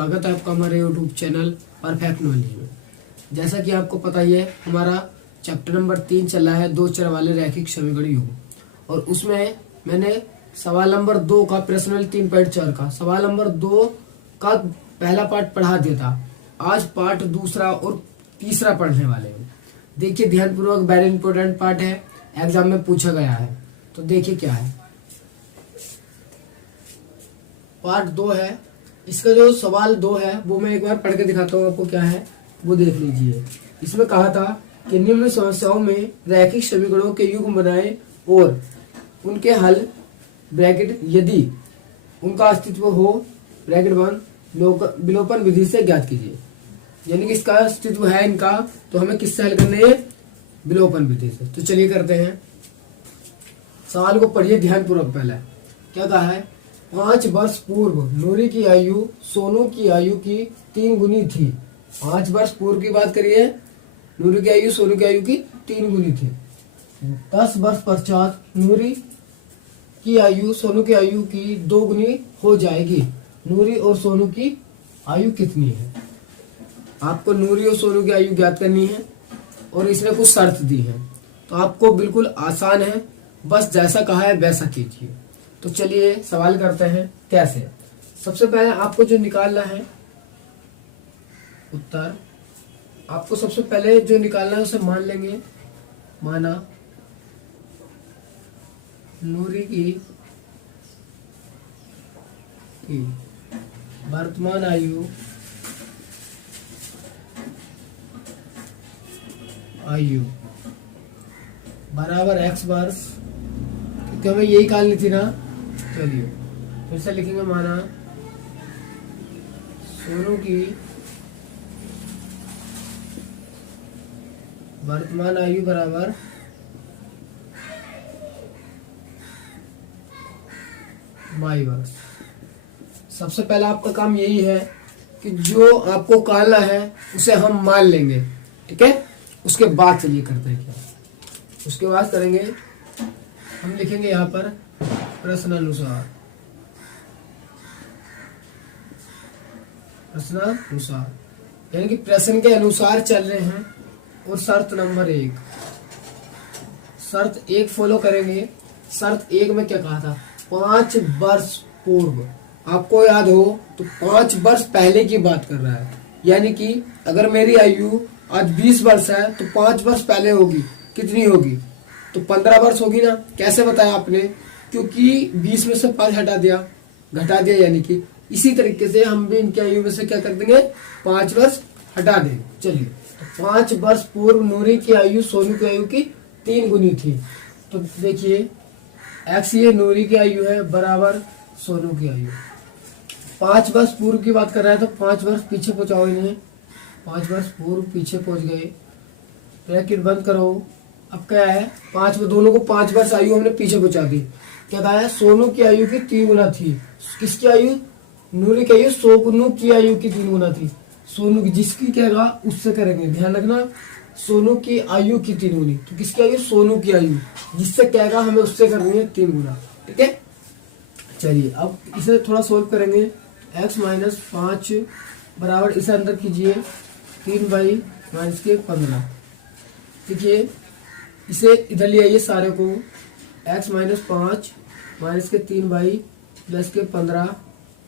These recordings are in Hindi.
स्वागत है आपका हमारे यूट्यूब चैनल परफेक्ट नॉलेज में। जैसा कि आपको पता ही है, हमारा चैप्टर नंबर 3 चला है दो चर वाले रैखिक समीकरण युग्म, और उसमें मैंने सवाल नंबर 2 का प्रश्न 3.4 का सवाल नंबर 2 का पहला पार्ट पढ़ा दिया था। आज पार्ट दूसरा और तीसरा पढ़ने वाले हैं। देखिए ध्यानपूर्वक, वेरी इंपॉर्टेंट पार्ट है, एग्जाम में पूछा गया है। तो देखिए क्या है, पार्ट 2 है। इसका जो सवाल 2 है वो मैं एक बार पढ़ के दिखाता हूँ आपको, क्या है वो देख लीजिए। इसमें कहा था कि निम्न समस्याओं में रैखिक समीकरणों के युग्म बनाएं और उनके हल ब्रैकेट यदि उनका अस्तित्व हो ब्रैकेट बंद विलोपन विधि से ज्ञात कीजिए। यानी कि इसका अस्तित्व है इनका, तो हमें किससे हल करने हैं? विलोपन विधि से। तो चलिए करते हैं। सवाल को पढ़िए ध्यानपूर्वक। पहले क्या कहा है, 5 वर्ष पूर्व नूरी की आयु सोनू की आयु की 3 गुनी थी। 5 वर्ष पूर्व की बात करिए, नूरी की आयु सोनू की आयु की 3 गुनी थी। 10 वर्ष पश्चात नूरी की आयु सोनू की आयु की 2 गुनी हो जाएगी। नूरी और सोनू की आयु कितनी है? आपको नूरी और सोनू की आयु ज्ञात करनी है और इसने कुछ शर्त दी है। तो आपको बिल्कुल आसान है, बस जैसा कहा है वैसा कीजिए। तो चलिए सवाल करते हैं। कैसे? सबसे पहले आपको जो निकालना है उत्तर, आपको सबसे पहले जो निकालना है उसे मान लेंगे। माना नूरी की वर्तमान आयु बराबर x वर्ष, क्योंकि हमें यही निकालनी थी ना। चलिए फिर से लिखेंगे। माना सोनू की वर्तमान आयु बराबर y वर्ष। सबसे पहला आपका काम यही है कि जो आपको निकालना है उसे हम मान लेंगे, ठीक है। उसके बाद चलिए करते हैं क्या। उसके बाद करेंगे, हम लिखेंगे यहाँ पर प्रश्नानुसार। यानी कि प्रश्न के अनुसार चल रहे हैं। और शर्त नंबर 1, शर्त 1 फॉलो करेंगे। शर्त 1 में क्या कहा था? 5 वर्ष पूर्व। आपको याद हो तो 5 वर्ष पहले की बात कर रहा है। यानी कि अगर मेरी आयु आज 20 वर्ष है तो 5 वर्ष पहले होगी, कितनी होगी? तो 15 वर्ष होगी ना। कैसे बताया आपने? क्योंकि 20 में से 5 घटा दिया। यानी कि इसी तरीके से हम भी इनकी आयु में से क्या कर देंगे? 5 वर्ष हटा देंगे। चलिए, तो 5 वर्ष पूर्व नूरी की आयु सोनू की आयु की 3 गुनी थी। तो देखिए x ये नूरी की आयु है बराबर सोनू की आयु। 5 वर्ष पूर्व की बात कर रहा है तो 5 वर्ष पीछे पहुंचाओ इन्हें। 5 वर्ष पूर्व पीछे पहुंच गए, ब्रैकेट बंद करो। अब क्या है, 5 में दोनों को 5 वर्ष आयु हमने पीछे पहुंचा दी। क्या कहा है? सोनू की आयु की 3 गुना थी। किसकी आयु? नूरी की आयु सोनू की आयु की 3 गुना थी। सोनू की जिसकी क्या कहा उससे करेंगे, ध्यान रखना। सोनू की आयु की 3 गुनी, तो किसकी आयु? सोनू की आयु। जिससे क्या कहा हमें उससे करनी है 3 गुना, ठीक है। चलिए अब इसे थोड़ा सोल्व करेंगे। x माइनस 5 बराबर, इसे अंदर कीजिए 3 माइनस के 15। देखिए इसे इधर ले आइए सारे को। x माइनस 5 माइनस के 3 प्लस के 15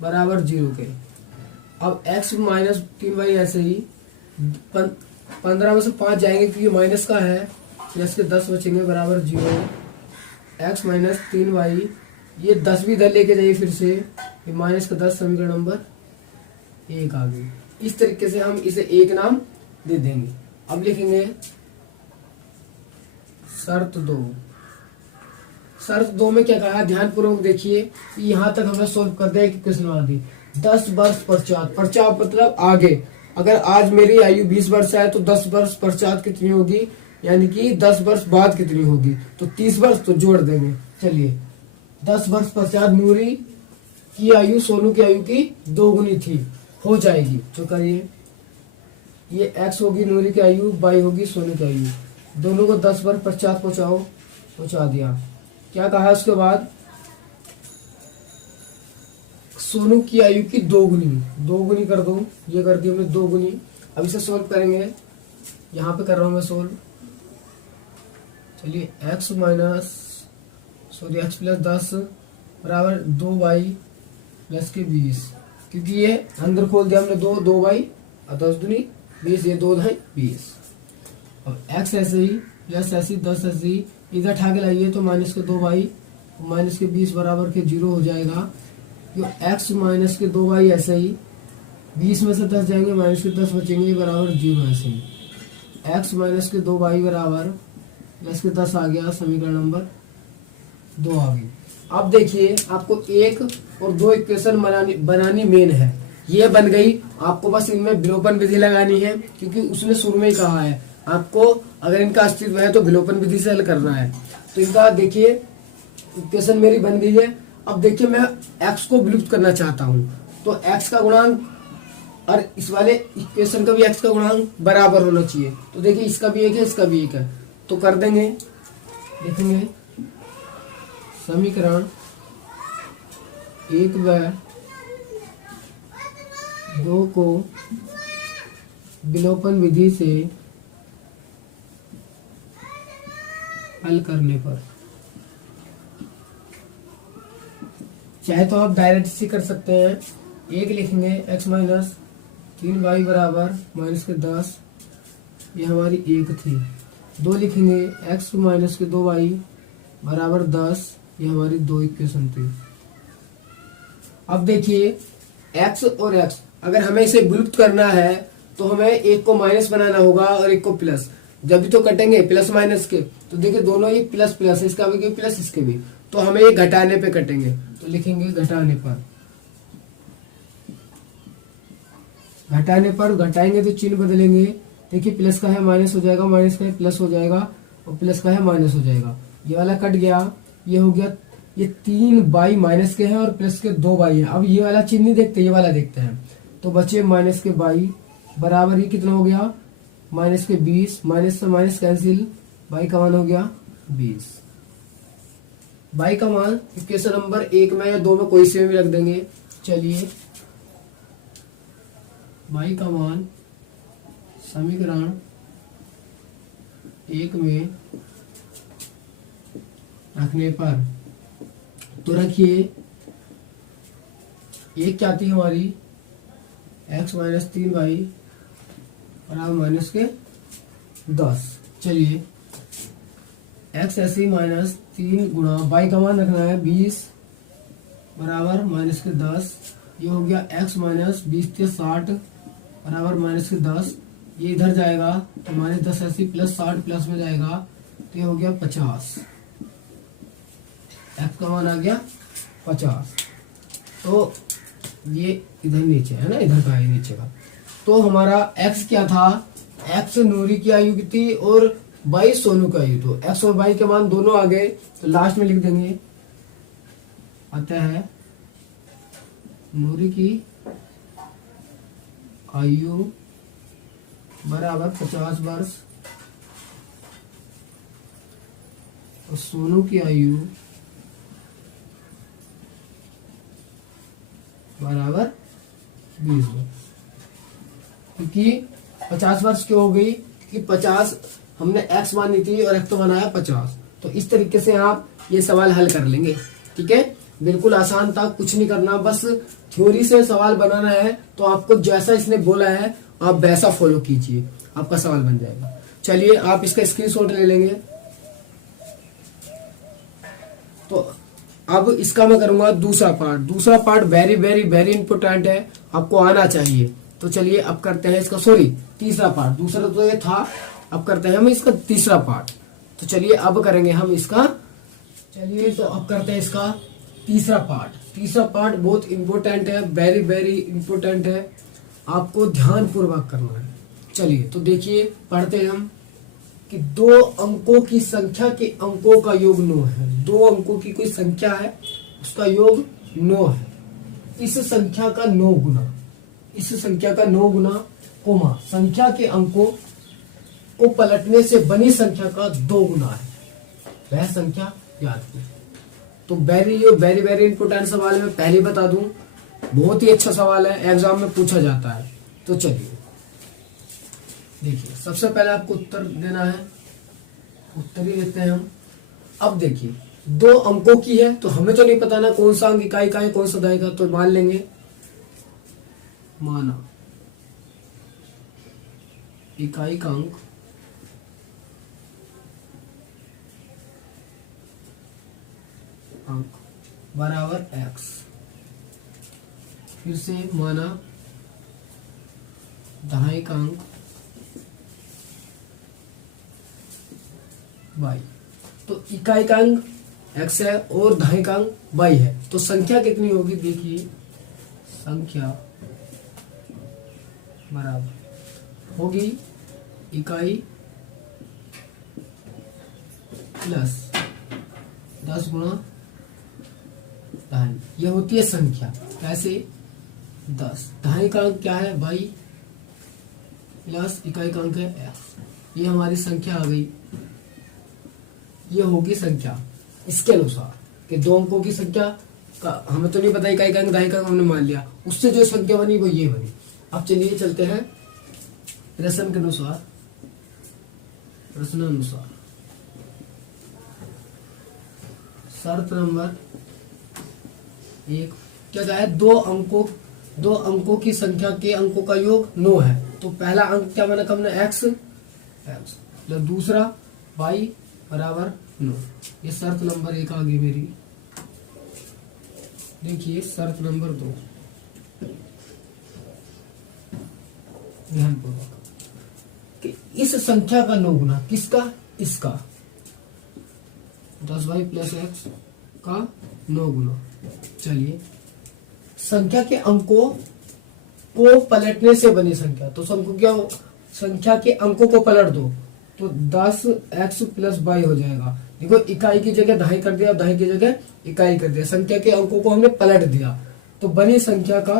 बराबर 0 के। अब x माइनस 3 ऐसे ही 15 में से 5 जाएंगे क्योंकि माइनस का है, प्लस के 10 बचेंगे बराबर 0। x माइनस 3 ये 10 भी इधर लेके जाइए फिर से, ये माइनस का 10 समीकरण नंबर 1 आ गई। इस तरीके से हम इसे 1 नाम दे देंगे। अब लिखेंगे शर्त 2। शर्त 2 में क्या कहा? ध्यानपूर्वक देखिए, यहाँ तक हमें सोल्व कर दे कि क्वेश्चन बना दी। 10 वर्ष पश्चात मतलब आगे। अगर आज मेरी आयु 20 वर्ष है तो 10 वर्ष पश्चात कितनी होगी? यानी कि 10 वर्ष बाद कितनी होगी? तो 30 वर्ष। तो जोड़ देंगे। चलिए 10 वर्ष पश्चात नूरी की आयु सोनू की आयु की 2 गुनी थी, हो जाएगी। तो करिए, ये x होगी नूरी की आयु, y होगी सोनू की आयु। दोनों को 10 वर्ष पश्चात पहुंचा दिया। क्या कहा उसके बाद? सोनू की आयु की दोगुनी कर दो, ये कर दी हमने दोगुनी। अब इसे सोल्व करेंगे, यहाँ पे कर रहा हूँ मैं सोल्व। चलिए एक्स प्लस 10 बराबर 2y+20, क्योंकि ये अंदर खोल दिया हमने 2y और 10 दूनी 20, ये 2 है 20। और एक्स ऐसे ही प्लस ऐसी 10 ऐसी इधर उठा के लाइए तो माइनस के 2y माइनस के 20 बराबर के 0 हो जाएगा। तो एक्स माइनस के 2y ऐसे ही 20 में से 10 जाएंगे, माइनस के 10 बचेंगे बराबर 0 ऐसे ही। एक्स माइनस के 2y बराबर प्लस के 10 आ गया, समीकरण नंबर 2 आ गई। अब देखिए आपको 1 और 2 इक्वेशन बनानी मेन है, ये बन गई। आपको बस इनमें विलोपन विधि लगानी है, क्योंकि उसने शुरू में ही कहा है आपको अगर इनका अस्तित्व है तो विलोपन विधि से हल करना है। तो इनका देखिए इक्वेशन मेरी बन गई है। अब देखिए मैं x को विलुप्त करना चाहता हूँ, तो x का गुणांक और इस वाले इक्वेशन का भी x का गुणांक बराबर होना चाहिए। तो देखिए इसका भी 1 है, इसका भी 1 है, तो कर देंगे। देखेंगे समीकरण 1 व 2 को विलोपन विधि से हल करने पर, चाहे तो आप डायरेक्ट से कर सकते हैं। 1 लिखेंगे x माइनस 3y बराबर माइनस के 10, ये हमारी 1 थी। 2 लिखेंगे x माइनस के 2y बराबर 10, ये हमारी 2 इक्वेशन थी। अब देखिए x और x अगर हमें इसे विलुप्त करना है तो हमें एक को माइनस बनाना होगा और एक को प्लस, जब भी तो कटेंगे प्लस माइनस के। तो देखिए दोनों ही प्लस प्लस, इसका भी प्लस इसके भी, तो हमें ये घटाने पे कटेंगे। तो लिखेंगे घटाने पर घटाएंगे तो चिन्ह बदलेंगे। देखिए प्लस का है माइनस हो जाएगा, माइनस का है प्लस हो जाएगा और प्लस का है माइनस हो जाएगा। ये वाला कट गया, ये हो गया। ये 3y माइनस के हैं और प्लस के 2y है। अब ये वाला चिन्ह नहीं देखते, ये वाला देखते हैं। तो बचे माइनस के y बराबर ही कितना हो गया माइनस के 20, माइनस से माइनस कैंसिल, y का मान हो गया 20। y का मान इक्वेशन नंबर 1 में या 2 में कोई से भी रख देंगे। चलिए y का मान समीकरण 1 में रखने पर, तो रखिए 1 क्या थी हमारी x माइनस 3y बराबर माइनस के 10। चलिए x ऐसे ही माइनस 3 गुणा y का मान रखना है 20 बराबर माइनस के 10, ये हो गया x माइनस 20 के 60 बराबर माइनस के 10। ये इधर जाएगा तो माइनस 10 ऐसे प्लस 60 प्लस में जाएगा, तो ये हो गया 50। x का मान आ गया 50। तो ये इधर नीचे है ना, इधर का है नीचे का। तो हमारा x क्या था, x नूरी की आयु की थी और y सोनू की आयु। तो x और y के मान दोनों आ गए, तो लास्ट में लिख देंगे आता है नूरी की आयु बराबर 50 वर्ष और सोनू की आयु बराबर 20 वर्ष। क्योंकि 50 वर्ष क्यों हो गई, कि 50 हमने x मानी थी और x तो बनाया 50। तो इस तरीके से आप ये सवाल हल कर लेंगे। ठीक है, बिल्कुल आसान था, कुछ नहीं करना, बस थ्योरी से सवाल बनाना है। तो आपको जैसा इसने बोला है आप वैसा फॉलो कीजिए, आपका सवाल बन जाएगा। चलिए आप इसका स्क्रीनशॉट ले लेंगे। तो अब इसका मैं करूंगा दूसरा पार्ट। दूसरा part very very very important है, आपको आना चाहिए। तो चलिए अब करते हैं इसका, सॉरी तीसरा पार्ट, दूसरा तो ये था, अब करते हैं हम इसका तीसरा पार्ट। तो चलिए अब करेंगे हम इसका, चलिए तो अब करते हैं इसका तीसरा पार्ट। तीसरा पार्ट बहुत इंपॉर्टेंट है, वेरी वेरी इंपॉर्टेंट है, आपको ध्यान पूर्वक करना है। चलिए तो देखिए पढ़ते हैं हम कि 2 अंकों की संख्या के अंकों का योग 9 है। 2 अंकों की कोई संख्या है, उसका योग 9 है। इस संख्या का 9 गुना, इस संख्या का 9 गुना कोमा संख्या के अंकों को पलटने से बनी संख्या का 2 गुना है, वह संख्या याद करें। तो वेरी वेरी वेरी इंपोर्टेंट सवाल मैं पहले बता दूं, बहुत ही अच्छा सवाल है, एग्जाम में पूछा जाता है। तो चलिए देखिए, सबसे पहले आपको उत्तर देना है, उत्तर ही देते हैं हम। अब देखिए 2 अंकों की है, तो हमें तो नहीं पता ना कौन सा अंक इकाई का है कौन सा दहाई का, तो मान लेंगे, माना इकाई का अंक बराबर x, फिर से माना दहाई का अंक y। तो इकाई का अंक x है और दहाई का अंक y है, तो संख्या कितनी होगी? देखिए संख्या बराबर होगी इकाई प्लस 10 गुणा दहाई, ये होती है संख्या। कैसे? 10, दहाई का अंक क्या है? y प्लस इकाई का अंक है x, ये हमारी संख्या आ गई। ये होगी संख्या इसके अनुसार कि 2 अंकों की संख्या का हमें तो नहीं पता, इकाई का अंक दहाई का अंक हमने मान लिया, उससे जो संख्या बनी वो ये बनी। अब चलिए चलते हैं प्रश्न के अनुसार, प्रश्नानुसार शर्त नंबर 1 क्या कहा है? 2 अंकों की संख्या के अंकों का योग 9 है, तो पहला अंक क्या माना हमने? x, प्लस दूसरा y बराबर 9। ये शर्त नंबर 1 आ गई मेरी। देखिए शर्त नंबर 2, ध्यानपूर्वक कि इस संख्या का 9 गुना किसका? इसका 10y प्लस x का 9 गुना। चलिए संख्या के अंकों को पलटने से बनी संख्या, तो संख्या के अंकों को पलट दो तो 10x प्लस y हो जाएगा। देखो इकाई की जगह दहाई कर दिया, दहाई की जगह इकाई कर दिया, संख्या के अंकों को हमने पलट दिया, तो बनी संख्या का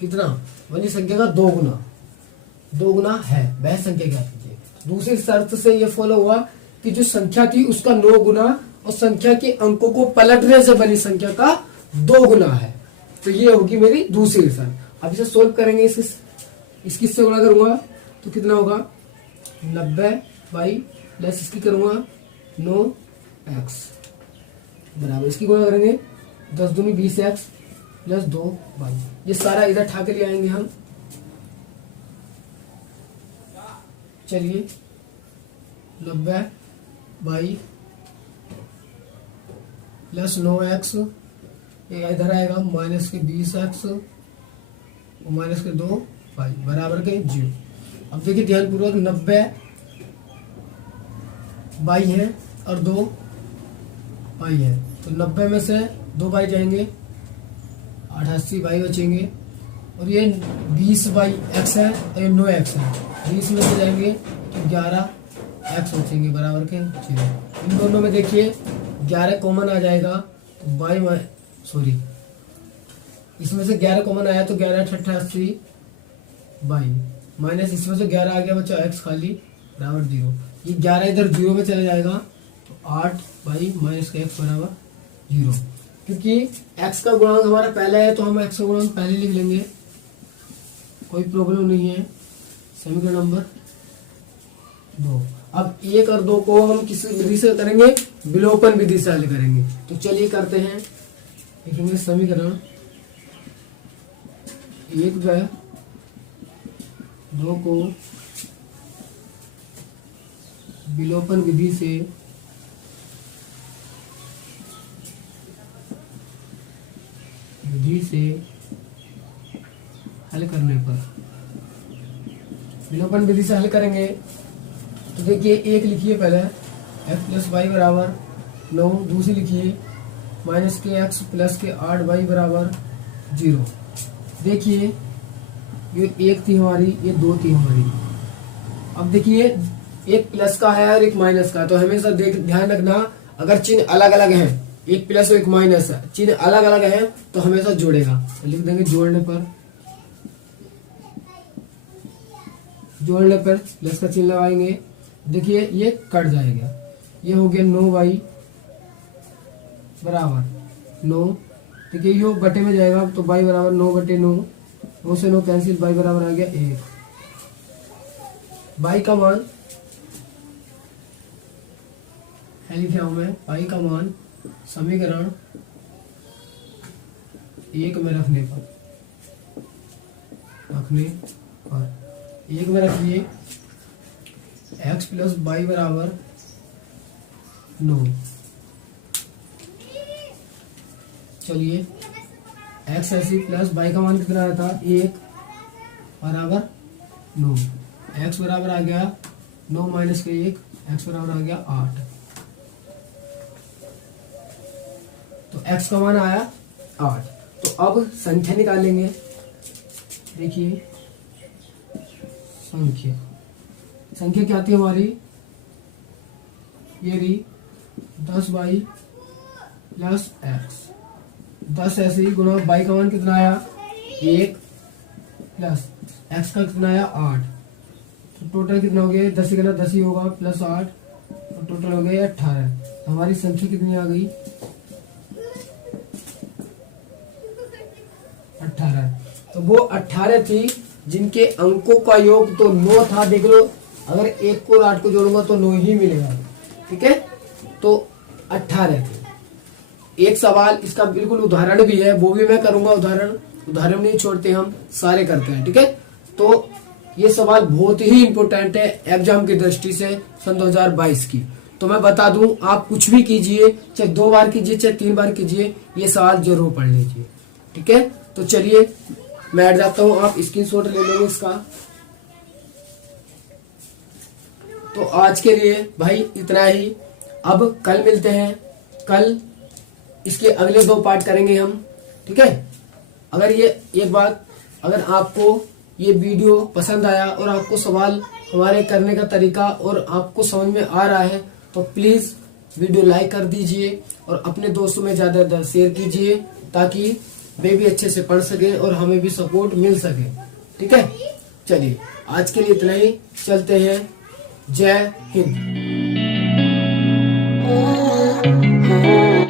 कितना? बनी संख्या का 2 गुना, 2 गुना है वह संख्या क्या कीजिए। दूसरी शर्त से ये फॉलो हुआ कि जो संख्या थी उसका 9 गुना और संख्या के अंकों को पलटने से बनी संख्या का 2 गुना है, तो ये होगी मेरी दूसरी शर्त। अब इसे सोल्व करेंगे, इसकी से गुणा करूंगा तो कितना होगा? 90y प्लस इसकी करूंगा 9x बराबर, इसकी गुणा करेंगे 10 दूनी 20x प्लस 2y। ये सारा इधर ठा के ले आएंगे हम। चलिए 90y प्लस 9x, ये इधर आएगा माइनस के 20x और माइनस के 2y बराबर के 0। अब देखिए ध्यानपूर्वक 90 y है और 2 y है, तो 90 में से 2 y जाएंगे, 88 y बचेंगे, और ये 20y x है और ये 9x है, 20 में से जाएंगे तो 11x बचेंगे बराबर के 0। इन दोनों में देखिए 11 कॉमन आ जाएगा, तो इसमें से 11 कॉमन आया तो 11 88 y माइनस इसमें से 11 आ गया बच्चा x खाली बराबर 0। ये 11 इधर 0 में चले जाएगा तो 8y माइनस का x बराबर 0। क्योंकि x का गुणांक हमारा पहला है तो हम x का गुणांक पहले लिख लेंगे, कोई प्रॉब्लम नहीं है। समीकरण नंबर 2। अब 1 और 2 को हम किस विधि से करेंगे? विलोपन विधि से हल करेंगे। तो चलिए करते हैं, लिखेंगे समीकरण 1 व 2 को विलोपन विधि से हल करने पर, विलोपन विधि से हल करेंगे तो देखिए 1 लिखिए पहले x प्लस वाई बराबर 9, दूसरी लिखिए माइनस के x प्लस के 8y बराबर 0। देखिए ये 1 थी हमारी, ये 2 थी हमारी। अब देखिए एक प्लस का है और एक माइनस का है, तो हमेशा ध्यान रखना अगर चिन्ह अलग अलग हैं, एक प्लस और एक माइनस है, चिन्ह अलग अलग है तो हमेशा जोड़ेगा। तो लिख देंगे जोड़ने पर प्लस का चिन्ह लगाएंगे, देखिए ये कट जाएगा, ये हो गया 9y बराबर 9 देखिए यो बटे में जाएगा तो बाई बराबर 9/9, 9 से 9 कैंसिल, बाई बराबर आ गया 1। बाई का मान लिखा हूं मैं, बाई का मान समीकरण 1 में रखने पर 1 में रखिए x प्लस बाई बराबर 9। चलिए x ऐसी प्लस बाई का मान कितना आया था 1 बराबर 9, x बराबर आ गया 9 माइनस के 1, x बराबर आ गया 8। तो x का मान आया 8। तो अब संख्या निकालेंगे। देखिए संख्या क्या आती है हमारी, ये रही 10 बाई प्लस x, 10 ऐसे ही गुणा बाई का मान कितना आया 1 प्लस x का कितना आया 8। तो टोटल कितना हो गया, 10 कितना 10 ही होगा प्लस 8, तो टोटल हो गया 18। तो हमारी संख्या कितनी आ गई 18। तो वो 18 थी जिनके अंकों का योग तो 9 था। देख लो, अगर 1 को 8 को जोड़ूंगा तो 9 ही मिलेगा। ठीक है, तो 18 थे। एक सवाल इसका बिल्कुल उदाहरण भी है, वो भी मैं करूंगा। उदाहरण नहीं छोड़ते, हम सारे करते हैं। ठीक है, तो ये सवाल बहुत ही इंपॉर्टेंट है एग्जाम की दृष्टि से सन 2022 की। तो मैं बता दूं, आप कुछ भी कीजिए, चाहे 2 बार कीजिए चाहे 3 बार कीजिए, ये सवाल जरूर पढ़ लीजिए। ठीक है, तो चलिए मैं हट जाता हूं, आप स्क्रीनशॉट ले लेंगे इसका। तो आज के लिए भाई इतना ही। अब कल मिलते हैं, कल इसके अगले 2 पार्ट करेंगे हम। ठीक है, अगर ये एक बात, अगर आपको ये वीडियो पसंद आया और आपको सवाल हमारे करने का तरीका और आपको समझ में आ रहा है, तो प्लीज वीडियो लाइक कर दीजिए और अपने दोस्तों में ज्यादा शेयर कीजिए, ताकि वे भी अच्छे से पढ़ सके और हमें भी सपोर्ट मिल सके। ठीक है, चलिए आज के लिए इतना ही, चलते हैं। जय हिंद।